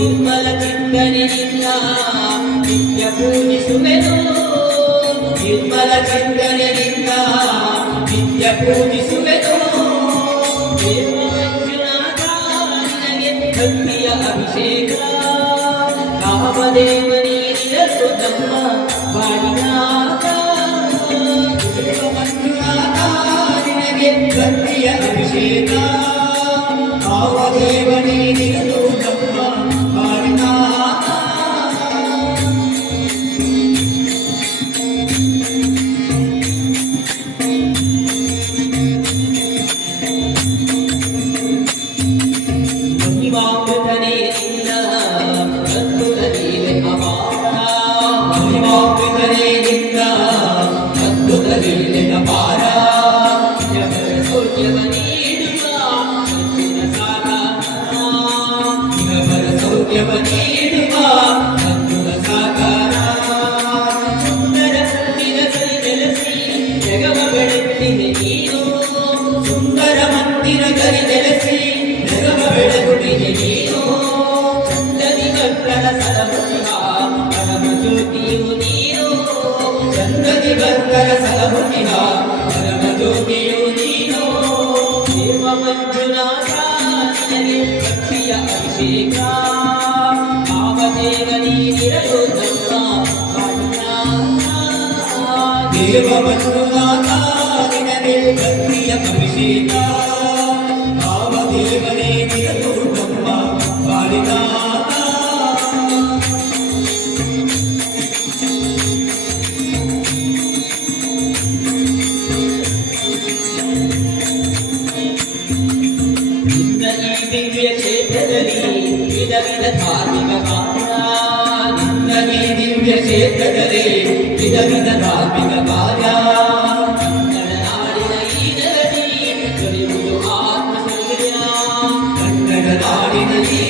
ನಿರ್ಮಲ ಚಿಂತನೆಯಿಂದ ನಿತ್ಯ ಪೂಜಿಸುವೆನು ನಿರ್ಮಲ ಚಿಂತನೆಯಿಂದ ನಿತ್ಯ ಪೂಜಿಸುವೆನು ದೇವಾಂಜುನಾಥ ನಿನಗೆ ಭಕ್ತಿಯ ಅಭಿಷೇಕ ಕಾಮದೇವನಿರಲು ನಮ್ಮ ಬಾಳಿನಾಥ ದೇವಮಂಜುನಾಥ ನಿನಗೆ ಭಕ್ತಿಯ ಅಭಿಷೇಕ ಕಾಮದೇವನಿರಲು ನಮ್ಮ ಬಾಳಿನಾಥ ಮಹಿಮಾಮೃತನೇ ನಿನ್ನ ಅದ್ಭುತ ಲೀಲೆ ಅಪಾರ ಮಹಿಮಾಮೃತನೇ ನಿನ್ನ ಅದ್ಭುತ ಲೀಲೆ ಅಪಾರ ಜಗರ ಸೌಖ್ಯವ ನೀಡುವ ಅರ್ಜುನ ಸಾಕಾರ ಜಗರ ಸೌಖ್ಯವ ನೀಡುವ ಅರ್ಜುನ ಸಾಕಾರ ಸುಂದರ ಮಂದಿರ ಕೈ ನೆಲೆಸಿ ಜಗವ ಬೆಳೆಸಿದೆ ನೀನು ಸುಂದರ ಮಂದಿರ ಕೈ ನೆಲೆಸಿ ಜಗವ ಬೆಳಗುಡಿಗೆ ನೀನು ಚಂದದಿ ಭಕ್ತರ ಸಲಹುತಿಹ ಪರಮ ಜ್ಯೋತಿಯು ನೀನು ಚಂದದಿ ಭಕ್ತರ ಸಲಹುತಿಹ ಪರಮ ಜ್ಯೋತಿಯು ನೀನು ದೇವ ಮಂಜುನಾಥ ನಿನಗೆ ಭಕ್ತಿಯ ಅಭಿಷೇಕ ಕಾಮದೇವ ನೀನಿರಲು ನಮ್ಮ ಬಾಳಿನಾಥ ದೇವ ಮಂಜುನಾಥ ನಿನಗೆ ಭಕ್ತಿಯ ಅಭಿಷೇಕ ಕಾಮದೇವನೇ ನಿರಲು ನಮ್ಮ ಬಾಳಿನಾಥ ನಿನ್ನ ಈ ದಿವ್ಯ ಕ್ಷೇತ್ರದಲ್ಲಿ ವಿಧ ವಿಧ ಧಾರ್ಮಿಕ ಕಾರ್ಯ ನಿನ್ನ ಈ ದಿವ್ಯ ಕ್ಷೇತ್ರದಲ್ಲಿ ವಿಧ ವಿಧ ಧಾರ್ಮಿಕ ಕಾರ್ಯ ಕನ್ನಡ ನಾಡಿನ ಈ ನೆಲದಿ ದೊರೆಯುವುದು ಆತ್ಮಸ್ಥೈರ್ಯ ಕನ್ನಡ ನಾಡಿನ ಈ